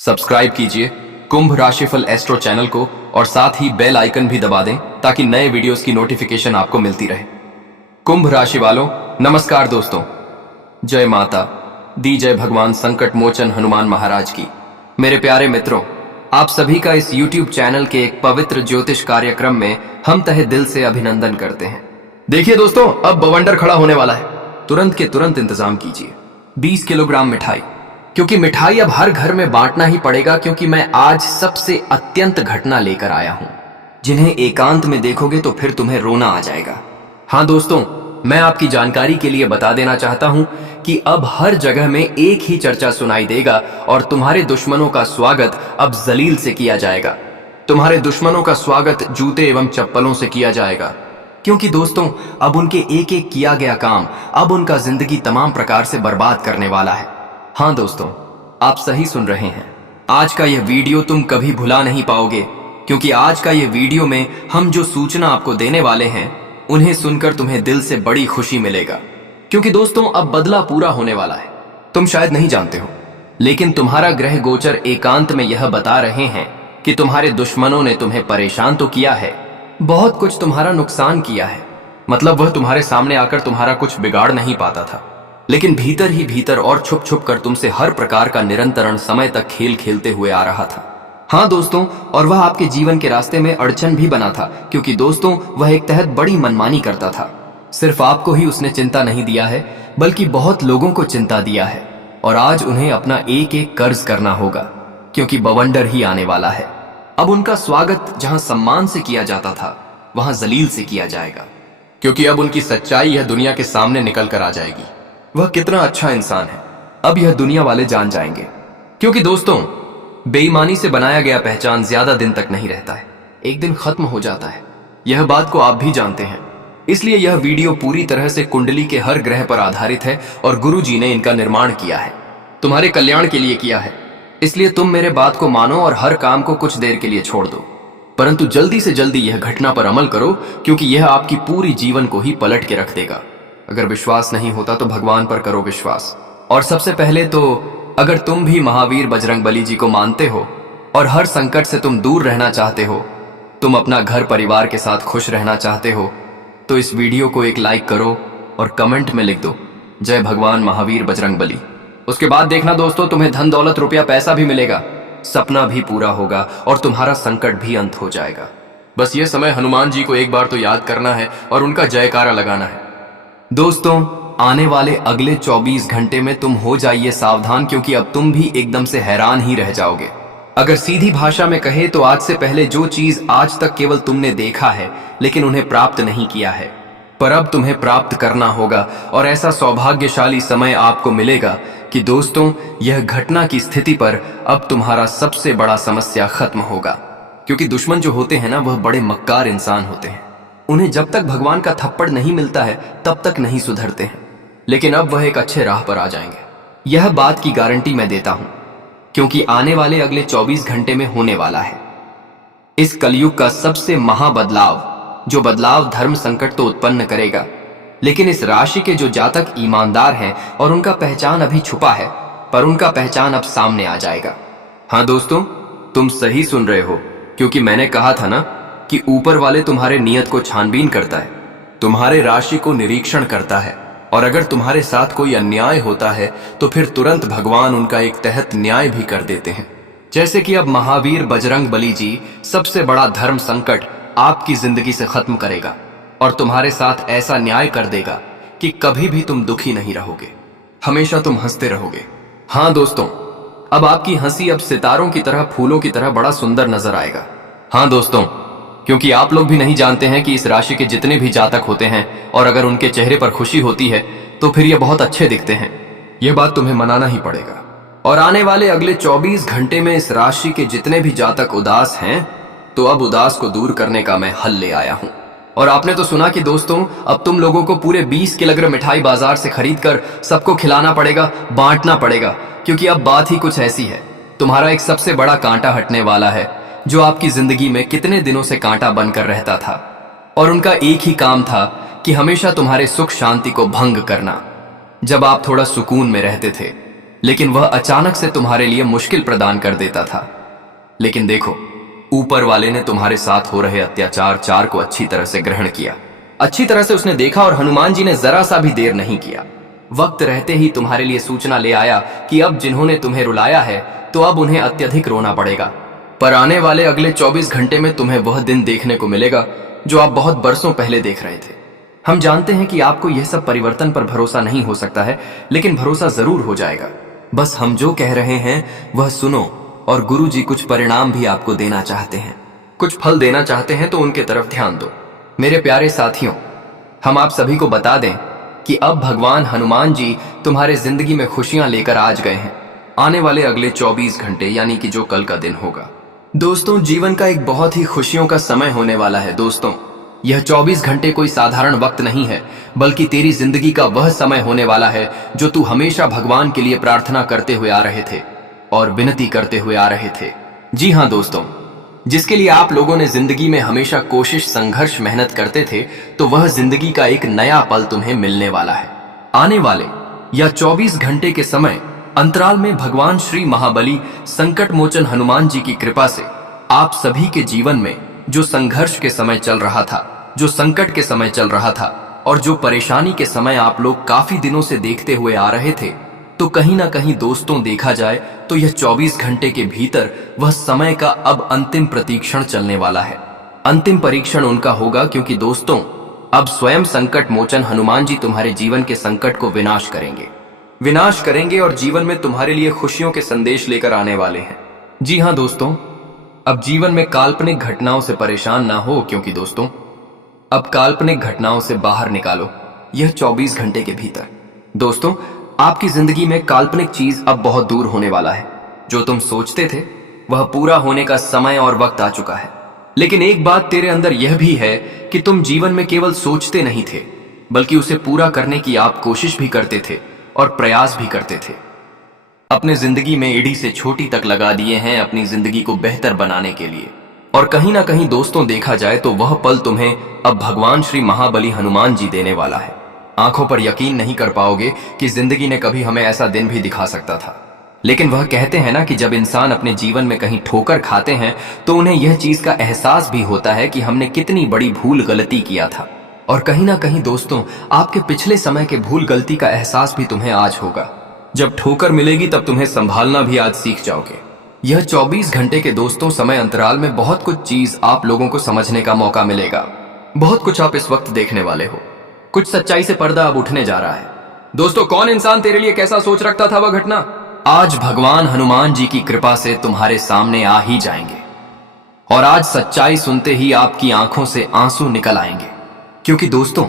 Subscribe कीजिए कुंभ राशिफल astro channel को और साथ ही बेल आइकन भी दबा दें ताकि नए वीडियोस की नोटिफिकेशन आपको मिलती रहे। कुंभ राशि वालों, नमस्कार दोस्तों। जय माता दी, जय भगवान संकट मोचन हनुमान महाराज की। मेरे प्यारे मित्रों, आप सभी का इस YouTube चैनल के एक पवित्र ज्योतिष कार्यक्रम में हम तहे दिल से अभिनंदन करते हैं। देखिए दोस्तों, अब बवंडर खड़ा होने वाला है। तुरंत के तुरंत इंतजाम कीजिए 20 किलोग्राम मिठाई, क्योंकि मिठाई अब हर घर में बांटना ही पड़ेगा। क्योंकि मैं आज सबसे अत्यंत घटना लेकर आया हूं जिन्हें एकांत में देखोगे तो फिर तुम्हें रोना आ जाएगा। हाँ दोस्तों, मैं आपकी जानकारी के लिए बता देना चाहता हूं कि अब हर जगह में एक ही चर्चा सुनाई देगा और तुम्हारे दुश्मनों का स्वागत अब जलील से किया जाएगा। तुम्हारे दुश्मनों का स्वागत जूते एवं चप्पलों से किया जाएगा, क्योंकि दोस्तों अब उनके एक एक किया गया काम अब उनका जिंदगी तमाम प्रकार से बर्बाद करने वाला है। हाँ दोस्तों, आप सही सुन रहे हैं। आज का यह वीडियो तुम कभी भुला नहीं पाओगे, क्योंकि आज का यह वीडियो में हम जो सूचना आपको देने वाले हैं उन्हें सुनकर तुम्हें दिल से बड़ी खुशी मिलेगा। क्योंकि दोस्तों अब बदला पूरा होने वाला है। तुम शायद नहीं जानते हो, लेकिन तुम्हारा ग्रह गोचर एकांत में यह बता रहे हैं कि तुम्हारे दुश्मनों ने तुम्हें परेशान तो किया है, बहुत कुछ तुम्हारा नुकसान किया है। मतलब वह तुम्हारे सामने आकर तुम्हारा कुछ बिगाड़ नहीं पाता था, लेकिन भीतर ही भीतर और छुप छुप कर तुमसे हर प्रकार का निरंतरण समय तक खेल खेलते हुए आ रहा था। हाँ दोस्तों, और वह आपके जीवन के रास्ते में अड़चन भी बना था, क्योंकि दोस्तों वह एक तहत बड़ी मनमानी करता था। सिर्फ आपको ही उसने चिंता नहीं दिया है, बल्कि बहुत लोगों को चिंता दिया है। और आज उन्हें अपना एक एक कर्ज करना होगा, क्योंकि बवंडर ही आने वाला है। अब उनका स्वागत जहां सम्मान से किया जाता था वहां जलील से किया जाएगा, क्योंकि अब उनकी सच्चाई यह दुनिया के सामने निकल कर आ जाएगी। वह कितना अच्छा इंसान है अब यह दुनिया वाले जान जाएंगे। क्योंकि दोस्तों बेईमानी से बनाया गया पहचान ज्यादा दिन तक नहीं रहता है, एक दिन खत्म हो जाता है। यह बात को आप भी जानते हैं। इसलिए यह वीडियो पूरी तरह से कुंडली के हर ग्रह पर आधारित है और गुरु जी ने इनका निर्माण किया है, तुम्हारे कल्याण के लिए किया है। इसलिए तुम मेरे बात को मानो और हर काम को कुछ देर के लिए छोड़ दो, परंतु जल्दी से जल्दी यह घटना पर अमल करो, क्योंकि यह आपकी पूरी जीवन को ही पलट के रख देगा। अगर विश्वास नहीं होता तो भगवान पर करो विश्वास। और सबसे पहले तो अगर तुम भी महावीर बजरंगबली जी को मानते हो और हर संकट से तुम दूर रहना चाहते हो, तुम अपना घर परिवार के साथ खुश रहना चाहते हो, तो इस वीडियो को एक लाइक करो और कमेंट में लिख दो जय भगवान महावीर बजरंगबली। उसके बाद देखना दोस्तों, तुम्हें धन दौलत रुपया पैसा भी मिलेगा, सपना भी पूरा होगा और तुम्हारा संकट भी अंत हो जाएगा। बस ये समय हनुमान जी को एक बार तो याद करना है और उनका जयकारा लगाना है। दोस्तों आने वाले अगले 24 घंटे में तुम हो जाइए सावधान, क्योंकि अब तुम भी एकदम से हैरान ही रह जाओगे। अगर सीधी भाषा में कहे तो आज से पहले जो चीज आज तक केवल तुमने देखा है लेकिन उन्हें प्राप्त नहीं किया है, पर अब तुम्हें प्राप्त करना होगा। और ऐसा सौभाग्यशाली समय आपको मिलेगा कि दोस्तों यह घटना की स्थिति पर अब तुम्हारा सबसे बड़ा समस्या खत्म होगा। क्योंकि दुश्मन जो होते हैं ना, वह बड़े मक्कार इंसान होते हैं। उन्हें जब तक भगवान का थप्पड़ नहीं मिलता है तब तक नहीं सुधरते हैं, लेकिन अब वह एक अच्छे राह पर आ जाएंगे। यह बात की गारंटी मैं देता हूं, क्योंकि आने वाले अगले 24 घंटे में होने वाला है इस कलयुग का सबसे महा बदलाव, जो बदलाव धर्म संकट तो उत्पन्न करेगा, लेकिन इस राशि के जो जातक ईमानदार हैं और उनका पहचान अभी छुपा है, पर उनका पहचान अब सामने आ जाएगा। हाँ दोस्तों, तुम सही सुन रहे हो, क्योंकि मैंने कहा था ना कि ऊपर वाले तुम्हारे नियत को छानबीन करता है, तुम्हारे राशि को निरीक्षण करता है, और अगर तुम्हारे साथ कोई अन्याय होता है तो फिर तुरंत भगवान उनका एक तहत न्याय भी कर देते हैं। जैसे कि अब महावीर बजरंगबली जी सबसे बड़ा धर्म संकट आपकी जिंदगी से खत्म करेगा और तुम्हारे साथ ऐसा न्याय कर देगा कि कभी भी तुम दुखी नहीं रहोगे, हमेशा तुम हंसते रहोगे। हाँ दोस्तों, अब आपकी हंसी अब सितारों की तरह, फूलों की तरह बड़ा सुंदर नजर आएगा। हाँ दोस्तों, क्योंकि आप लोग भी नहीं जानते हैं कि इस राशि के जितने भी जातक होते हैं और अगर उनके चेहरे पर खुशी होती है तो फिर ये बहुत अच्छे दिखते हैं। यह बात तुम्हें मनाना ही पड़ेगा। और आने वाले अगले 24 घंटे में इस राशि के जितने भी जातक उदास हैं, तो अब उदास को दूर करने का मैं हल ले आया हूं। और आपने तो सुना कि दोस्तों अब तुम लोगों को पूरे 20 किलोग्राम मिठाई बाजार से खरीद कर सबको खिलाना पड़ेगा, बांटना पड़ेगा। क्योंकि अब बात ही कुछ ऐसी है, तुम्हारा एक सबसे बड़ा कांटा हटने वाला है, जो आपकी जिंदगी में कितने दिनों से कांटा बनकर रहता था, और उनका एक ही काम था कि हमेशा तुम्हारे सुख शांति को भंग करना। जब आप थोड़ा सुकून में रहते थे लेकिन वह अचानक से तुम्हारे लिए मुश्किल प्रदान कर देता था। लेकिन देखो, ऊपर वाले ने तुम्हारे साथ हो रहे अत्याचार को अच्छी तरह से ग्रहण किया, अच्छी तरह से उसने देखा, और हनुमान जी ने जरा सा भी देर नहीं किया। वक्त रहते ही तुम्हारे लिए सूचना ले आया कि अब जिन्होंने तुम्हें रुलाया है तो अब उन्हें अत्यधिक रोना पड़ेगा। पर आने वाले अगले 24 घंटे में तुम्हें वह दिन देखने को मिलेगा जो आप बहुत बरसों पहले देख रहे थे। हम जानते हैं कि आपको यह सब परिवर्तन पर भरोसा नहीं हो सकता है, लेकिन भरोसा जरूर हो जाएगा। बस हम जो कह रहे हैं वह सुनो, और गुरु जी कुछ परिणाम भी आपको देना चाहते हैं, कुछ फल देना चाहते हैं, तो उनके तरफ ध्यान दो। मेरे प्यारे साथियों, हम आप सभी को बता दें कि अब भगवान हनुमान जी तुम्हारे जिंदगी में खुशियां लेकर आज गए हैं, आने वाले अगले 24 घंटे, यानी कि जो कल का दिन होगा। दोस्तों, जीवन का एक बहुत ही खुशियों का समय होने वाला है। दोस्तों, यह 24 घंटे कोई साधारण वक्त नहीं है, बल्कि तेरी जिंदगी का वह समय होने वाला है जो तू हमेशा भगवान के लिए प्रार्थना करते हुए आ रहे थे और विनती करते हुए आ रहे थे। जी हाँ दोस्तों, जिसके लिए आप लोगों ने जिंदगी में हमेशा कोशिश, संघर्ष, मेहनत करते थे, तो वह जिंदगी का एक नया पल तुम्हें मिलने वाला है। आने वाले या 24 घंटे के समय अंतराल में भगवान श्री महाबली संकट मोचन हनुमान जी की कृपा से आप सभी के जीवन में जो संघर्ष के समय चल रहा था, जो संकट के समय चल रहा था, और जो परेशानी के समय आप लोग काफी दिनों से देखते हुए आ रहे थे, तो कहीं ना कहीं दोस्तों देखा जाए तो यह 24 घंटे के भीतर वह समय का अब अंतिम प्रतीक्षण चलने वाला है। अंतिम परीक्षण उनका होगा, क्योंकि दोस्तों अब स्वयं संकट मोचन हनुमान जी तुम्हारे जीवन के संकट को विनाश करेंगे और जीवन में तुम्हारे लिए खुशियों के संदेश लेकर आने वाले हैं। जी हाँ दोस्तों, अब जीवन में काल्पनिक घटनाओं से परेशान ना हो, क्योंकि दोस्तों अब काल्पनिक घटनाओं से बाहर निकालो यह 24 घंटे के भीतर। दोस्तों, आपकी जिंदगी में काल्पनिक चीज अब बहुत दूर होने वाला है। जो तुम सोचते थे वह पूरा होने का समय और वक्त आ चुका है। लेकिन एक बात तेरे अंदर यह भी है कि तुम जीवन में केवल सोचते नहीं थे, बल्कि उसे पूरा करने की आप कोशिश भी करते थे और प्रयास भी करते थे। अपने जिंदगी में एड़ी से छोटी तक लगा दिए हैं अपनी जिंदगी को बेहतर बनाने के लिए। और कहीं ना कहीं दोस्तों देखा जाए तो वह पल तुम्हें अब भगवान श्री महाबली हनुमान जी देने वाला है। आंखों पर यकीन नहीं कर पाओगे कि जिंदगी ने कभी हमें ऐसा दिन भी दिखा सकता था। लेकिन वह कहते हैं ना कि जब इंसान अपने जीवन में कहीं ठोकर खाते हैं तो उन्हें यह चीज का एहसास भी होता है कि हमने कितनी बड़ी भूल गलती किया था। और कहीं ना कहीं दोस्तों, आपके पिछले समय के भूल गलती का एहसास भी तुम्हें आज होगा। जब ठोकर मिलेगी तब तुम्हें संभालना भी आज सीख जाओगे। यह 24 घंटे के दोस्तों समय अंतराल में बहुत कुछ चीज आप लोगों को समझने का मौका मिलेगा। बहुत कुछ आप इस वक्त देखने वाले हो। कुछ सच्चाई से पर्दा अब उठने जा रहा है। दोस्तों, कौन इंसान तेरे लिए कैसा सोच रखता था वह घटना आज भगवान हनुमान जी की कृपा से तुम्हारे सामने आ ही जाएंगे। और आज सच्चाई सुनते ही आपकी आंखों से आंसू निकल आएंगे। क्योंकि दोस्तों,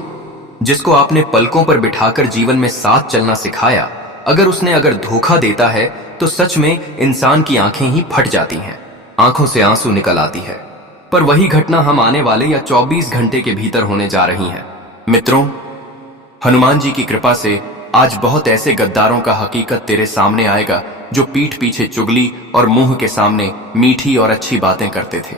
जिसको आपने पलकों पर बिठाकर जीवन में साथ चलना सिखाया, अगर धोखा देता है तो सच में इंसान की आंखें ही फट जाती हैं, आंखों से आंसू निकल आती है। पर वही घटना हम आने वाले या 24 घंटे के भीतर होने जा रही है। मित्रों, हनुमान जी की कृपा से आज बहुत ऐसे गद्दारों का हकीकत तेरे सामने आएगा जो पीठ पीछे चुगली और मुंह के सामने मीठी और अच्छी बातें करते थे।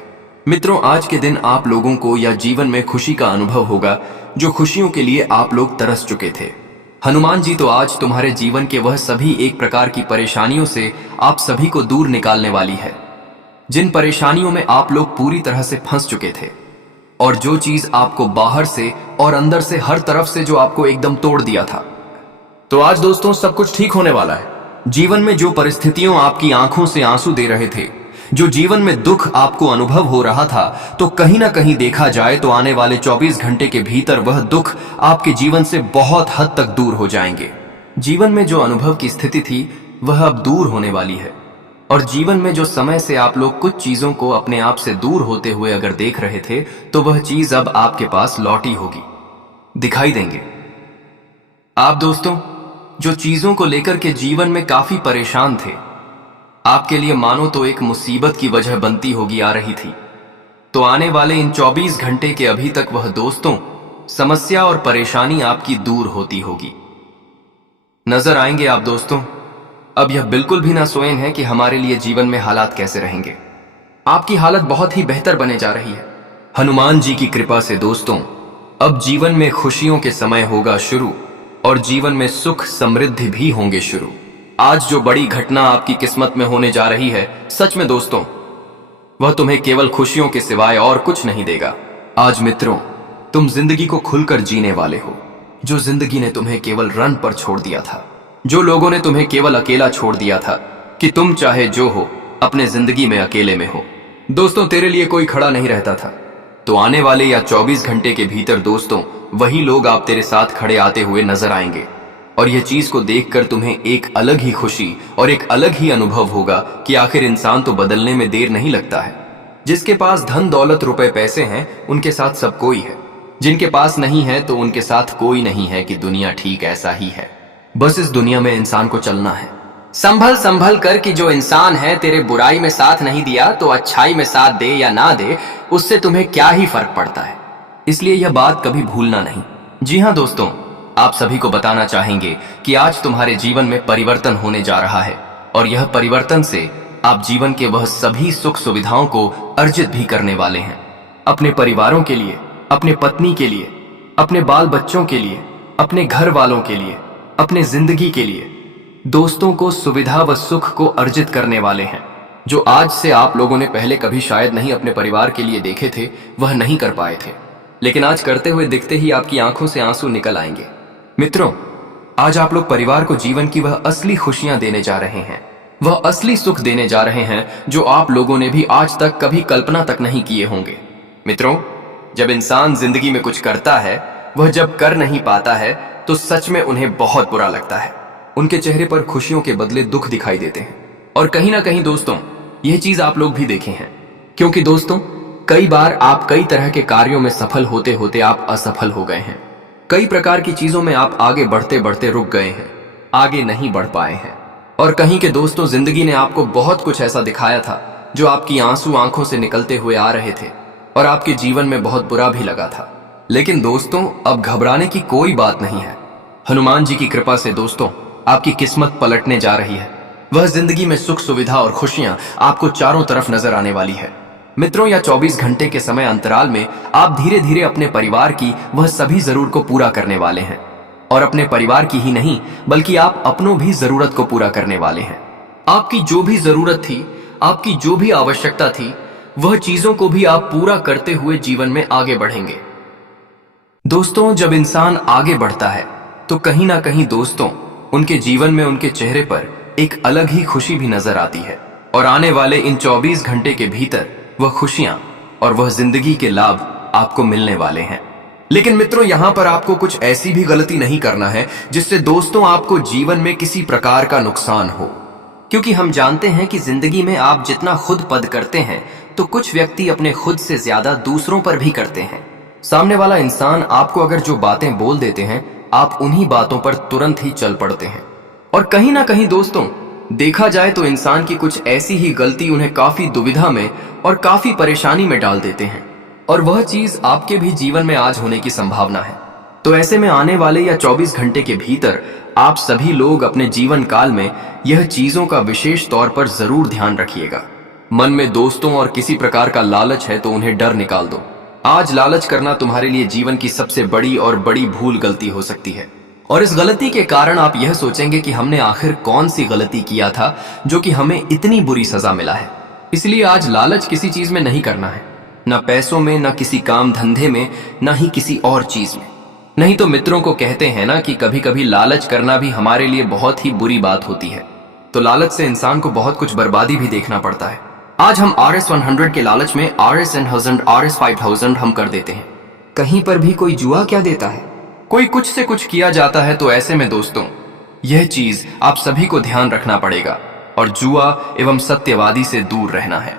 मित्रों, आज के दिन आप लोगों को या जीवन में खुशी का अनुभव होगा जो खुशियों के लिए आप लोग तरस चुके थे। हनुमान जी तो आज तुम्हारे जीवन के वह सभी एक प्रकार की परेशानियों से आप सभी को दूर निकालने वाली है, जिन परेशानियों में आप लोग पूरी तरह से फंस चुके थे, और जो चीज आपको बाहर से और अंदर से हर तरफ से जो आपको एकदम तोड़ दिया था। तो आज दोस्तों सब कुछ ठीक होने वाला है। जीवन में जो परिस्थितियों आपकी आंखों से आंसू दे रहे थे, जो जीवन में दुख आपको अनुभव हो रहा था, तो कहीं ना कहीं देखा जाए तो आने वाले 24 घंटे के भीतर वह दुख आपके जीवन से बहुत हद तक दूर हो जाएंगे। जीवन में जो अनुभव की स्थिति थी वह अब दूर होने वाली है। और जीवन में जो समय से आप लोग कुछ चीजों को अपने आप से दूर होते हुए अगर देख रहे थे, तो वह चीज अब आपके पास लौटी होगी, दिखाई देंगे। आप दोस्तों जो चीजों को लेकर के जीवन में काफी परेशान थे, आपके लिए मानो तो एक मुसीबत की वजह बनती होगी आ रही थी, तो आने वाले इन 24 घंटे के अभी तक वह दोस्तों समस्या और परेशानी आपकी दूर होती होगी। नजर आएंगे आप दोस्तों। अब यह बिल्कुल भी ना सोएं है कि हमारे लिए जीवन में हालात कैसे रहेंगे। आपकी हालत बहुत ही बेहतर बने जा रही है हनुमान जी की कृपा से। दोस्तों अब जीवन में खुशियों के समय होगा शुरू, और जीवन में सुख समृद्धि भी होंगे शुरू। आज जो बड़ी घटना आपकी किस्मत में होने जा रही है, सच में दोस्तों, वह तुम्हें केवल खुशियों के सिवाय और कुछ नहीं देगा। आज मित्रों, तुम जिंदगी को खुलकर जीने वाले हो। जो जिंदगी ने तुम्हें केवल रन पर छोड़ दिया था, जो लोगों ने तुम्हें केवल अकेला छोड़ दिया था कि तुम चाहे जो हो अपने जिंदगी में अकेले में हो, दोस्तों तेरे लिए कोई खड़ा नहीं रहता था। तो आने वाले या 24 घंटे के भीतर दोस्तों, वही लोग आप तेरे साथ खड़े आते हुए नजर आएंगे। और यह चीज को देखकर तुम्हें एक अलग ही खुशी और एक अलग ही अनुभव होगा कि आखिर इंसान तो बदलने में देर नहीं लगता है। जिसके पास धन दौलत रुपए पैसे हैं, उनके साथ सब कोई है। जिनके पास नहीं है तो उनके साथ कोई नहीं है कि दुनिया ठीक ऐसा ही है। बस इस दुनिया में इंसान को चलना है संभल संभल कर कि जो इंसान है तेरे बुराई में साथ नहीं दिया तो अच्छाई में साथ दे या ना दे, उससे तुम्हें क्या ही फर्क पड़ता है। इसलिए यह बात कभी भूलना नहीं। जी हाँ दोस्तों, आप सभी को बताना चाहेंगे कि आज तुम्हारे जीवन में परिवर्तन होने जा रहा है और यह परिवर्तन से आप जीवन के वह सभी सुख सुविधाओं को अर्जित भी करने वाले हैं। अपने परिवारों के लिए, अपने पत्नी के लिए, अपने बाल बच्चों के लिए, अपने घर वालों के लिए, अपने जिंदगी के लिए, दोस्तों को सुविधा व सुख को अर्जित करने वाले हैं। जो आज से आप लोगों ने पहले कभी शायद नहीं अपने परिवार के लिए देखे थे, वह नहीं कर पाए थे, लेकिन आज करते हुए दिखते ही आपकी आंखों से आंसू निकल आएंगे। मित्रों, आज आप लोग परिवार को जीवन की वह असली खुशियां देने जा रहे हैं, वह असली सुख देने जा रहे हैं जो आप लोगों ने भी आज तक कभी कल्पना तक नहीं किए होंगे। मित्रों, जब इंसान जिंदगी में कुछ करता है, वह जब कर नहीं पाता है तो सच में उन्हें बहुत बुरा लगता है। उनके चेहरे पर खुशियों के बदले दुख दिखाई देते हैं। और कहीं ना कहीं दोस्तों, यह चीज आप लोग भी देखे हैं, क्योंकि दोस्तों कई बार आप कई तरह के कार्यों में सफल होते होते आप असफल हो गए हैं। कई प्रकार की चीजों में आप आगे बढ़ते बढ़ते रुक गए हैं, आगे नहीं बढ़ पाए हैं। और कहीं के दोस्तों, जिंदगी ने आपको बहुत कुछ ऐसा दिखाया था जो आपकी आंसू आंखों से निकलते हुए आ रहे थे और आपके जीवन में बहुत बुरा भी लगा था। लेकिन दोस्तों, अब घबराने की कोई बात नहीं है। हनुमान जी की कृपा से दोस्तों, आपकी किस्मत पलटने जा रही है। वह जिंदगी में सुख सुविधा और खुशियां आपको चारों तरफ नजर आने वाली है। मित्रों, या 24 घंटे के समय अंतराल में आप धीरे धीरे अपने परिवार की वह सभी जरूरत को पूरा करने वाले हैं। और अपने परिवार की ही नहीं, बल्कि आप अपनों भी जरूरत को पूरा करने वाले हैं। आपकी जो भी जरूरत थी, आपकी जो भी आवश्यकता थी, वह चीजों को भी आप पूरा करते हुए जीवन में आगे बढ़ेंगे। दोस्तों, जब इंसान आगे बढ़ता है तो कहीं ना कहीं दोस्तों, उनके जीवन में उनके चेहरे पर एक अलग ही खुशी भी नजर आती है। और आने वाले इन 24 घंटे के भीतर वह खुशियां और वह जिंदगी के लाभ आपको मिलने वाले हैं। लेकिन मित्रों, यहां पर आपको कुछ ऐसी भी गलती नहीं करना है जिससे दोस्तों आपको जीवन में किसी प्रकार का नुकसान हो। क्योंकि हम जानते हैं कि जिंदगी में आप जितना खुद पद करते हैं तो कुछ व्यक्ति अपने खुद से ज्यादा दूसरों पर भी करते हैं। सामने वाला इंसान आपको अगर जो बातें बोल देते हैं, आप उन्हीं बातों पर तुरंत ही चल पड़ते हैं। और कहीं ना कहीं दोस्तों, देखा जाए तो इंसान की कुछ ऐसी ही गलती उन्हें काफी दुविधा में और काफी परेशानी में डाल देते हैं। और वह चीज आपके भी जीवन में आज होने की संभावना है। तो ऐसे में आने वाले या 24 घंटे के भीतर आप सभी लोग अपने जीवन काल में यह चीजों का विशेष तौर पर जरूर ध्यान रखिएगा। मन में दोस्तों और किसी प्रकार का लालच है तो उन्हें डर निकाल दो। आज लालच करना तुम्हारे लिए जीवन की सबसे बड़ी और बड़ी भूल गलती हो सकती है। और इस गलती के कारण आप यह सोचेंगे कि हमने आखिर कौन सी गलती किया था जो कि हमें इतनी बुरी सजा मिला है। इसलिए आज लालच किसी चीज में नहीं करना है, न पैसों में, न किसी काम धंधे में, न ही किसी और चीज में। नहीं तो मित्रों को कहते हैं ना कि कभी कभी लालच करना भी हमारे लिए बहुत ही बुरी बात होती है। तो लालच से इंसान को बहुत कुछ बर्बादी भी देखना पड़ता है। आज हम RS100 के लालच में RS1000, RS5000 हम कर देते हैं। कहीं पर भी कोई जुआ क्या देता है, कोई कुछ से कुछ किया जाता है। तो ऐसे में दोस्तों, यह चीज आप सभी को ध्यान रखना पड़ेगा और जुआ एवं सत्यवादी से दूर रहना है।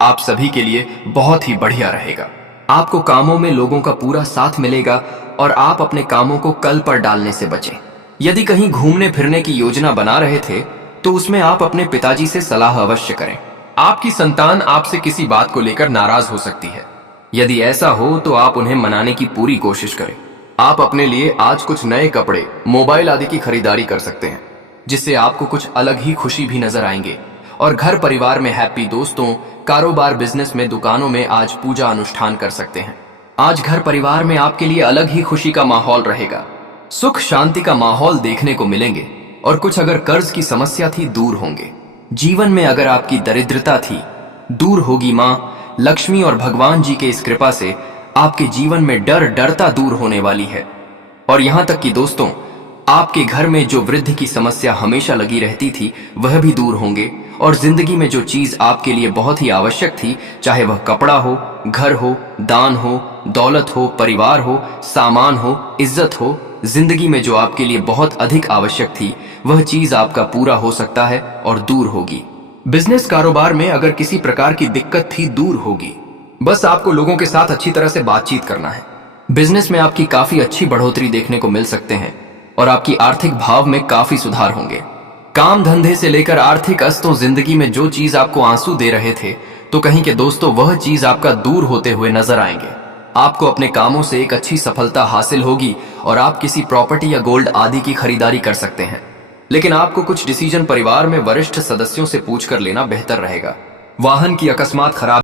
आप सभी के लिए बहुत ही बढ़िया रहेगा। आपको कामों में लोगों का पूरा साथ मिलेगा और आप अपने कामों को कल पर डालने से बचें। यदि कहीं घूमने फिरने की योजना बना रहे थे तो उसमें आप अपने पिताजी से सलाह अवश्य करें। आपकी संतान आपसे किसी बात को लेकर नाराज हो सकती है। यदि ऐसा हो तो आप उन्हें मनाने की पूरी कोशिश करें। आप अपने लिए आज कुछ नए कपड़े, मोबाइल आदि की खरीदारी कर सकते हैं, जिससे आपको कुछ अलग ही खुशी भी नजर आएंगे। और घर परिवार में हैप्पी दोस्तों, कारोबार बिजनेस में, दुकानों में आज पूजा अनुष्ठान कर सकते हैं। आज घर परिवार में आपके लिए अलग ही खुशी का माहौल रहेगा। सुख शांति का माहौल देखने को मिलेंगे। और कुछ अगर कर्ज की समस्या थी दूर होंगे। जीवन में अगर आपकी दरिद्रता थी दूर होगी। मां लक्ष्मी और भगवान जी के इस कृपा से आपके जीवन में डरता दूर होने वाली है। और यहां तक कि दोस्तों, आपके घर में जो वृद्धि की समस्या हमेशा लगी रहती थी वह भी दूर होंगे। और जिंदगी में जो चीज आपके लिए बहुत ही आवश्यक थी, चाहे वह कपड़ा हो, घर हो, दान हो, दौलत हो, परिवार हो, सामान हो, इज्जत हो, जिंदगी में जो आपके लिए बहुत अधिक आवश्यक थी वह चीज आपका पूरा हो सकता है और दूर होगी। बिजनेस कारोबार में अगर किसी प्रकार की दिक्कत थी दूर होगी। बस आपको लोगों के साथ अच्छी तरह से बातचीत करना है। बिजनेस में आपकी काफी अच्छी बढ़ोतरी देखने को मिल सकते हैं और आपकी आर्थिक भाव में काफी सुधार होंगे। काम धंधे से लेकर आर्थिक अस्तों, जिंदगी में जो चीज आपको आंसू दे रहे थे तो कहीं के दोस्तों वह चीज आपका दूर होते हुए नजर आएंगे। आपको अपने कामों से एक अच्छी सफलता हासिल होगी और आप किसी प्रॉपर्टी या गोल्ड आदि की खरीदारी कर सकते हैं। लेकिन आपको कुछ डिसीजन परिवार में वरिष्ठ सदस्यों से पूछकर लेना बेहतर रहेगा। वाहन की अकस्मात खराब